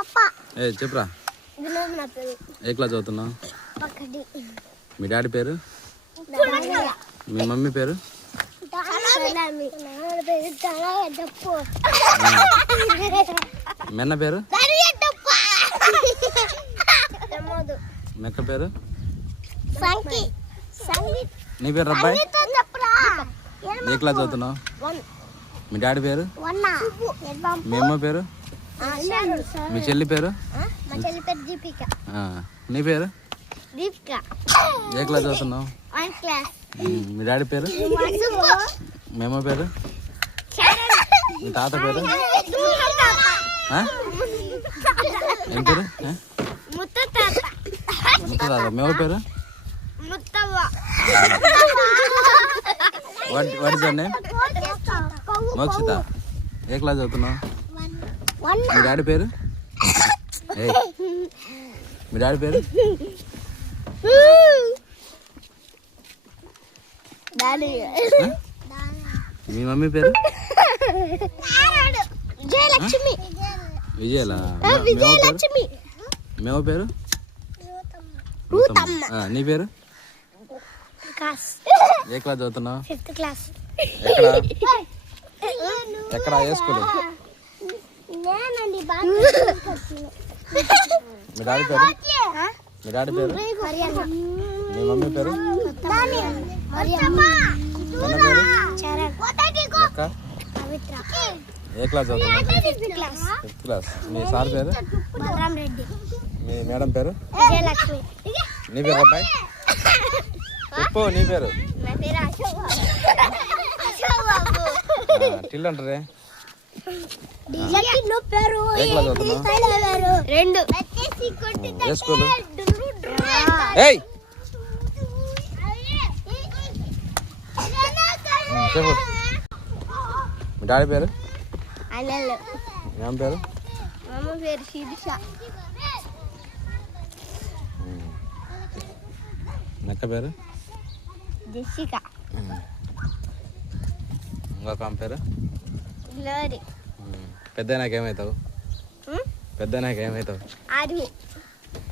ఏ చెప్పురా. ఏ క్లాస్ చదువుతున్నావు? మీ డాడీ పేరు? మీ మమ్మీ పేరు? మెన్న పేరు? మెక్క పేరు? నీ పేరు అబ్బాయి? ఏ క్లాస్ చదువుతున్నావు? మీ డాడీ పేరు? మీ అమ్మ పేరు? మీ చెల్లి పేరు? నీ పేరు? ఏ క్లాస్ చదువుతున్నావు? మీ డాడీ పేరు? మీ అమ్మ పేరు? మీ తాత పేరు? ఏం పేరు? ముత్త తాత. మీ అమ్మ పేరు? What is your name? Mokshita. A class చదువుతున్నావు? మీ డాడీ పేరు? మీ డాడీ పేరు? మీ మమ్మీ పేరు? విజయలా. మేమ పేరు? నీ పేరు? ఏ క్లాస్ చదువుతున్నావు? ఎక్కడ ఏ స్కూల్? మీ డాడీ పేరు? మీ డాడీ పేరు? మీ మమ్మీ పేరు? ఏ క్లాస్ చదువుతున్నావు? 5th class. మీ సార్ పేరు? మీ మేడం పేరు? నీ పేరు అబ్బాయి? చెప్పు నీ పేరు. టిల్ అంటారే. ఏ క్లాస్ చదువుతున్నావు? ఏ స్కూల్? చెప్పు. మీ డాడీ పేరు? ఏం పేరు? మెక్క పేరు? జెసికా. ఇంకొక ఆమె పేరు? పెద్ద నాకేమవుతావు? పెద్ద నాకేమవుతావు? ఆర్మీ.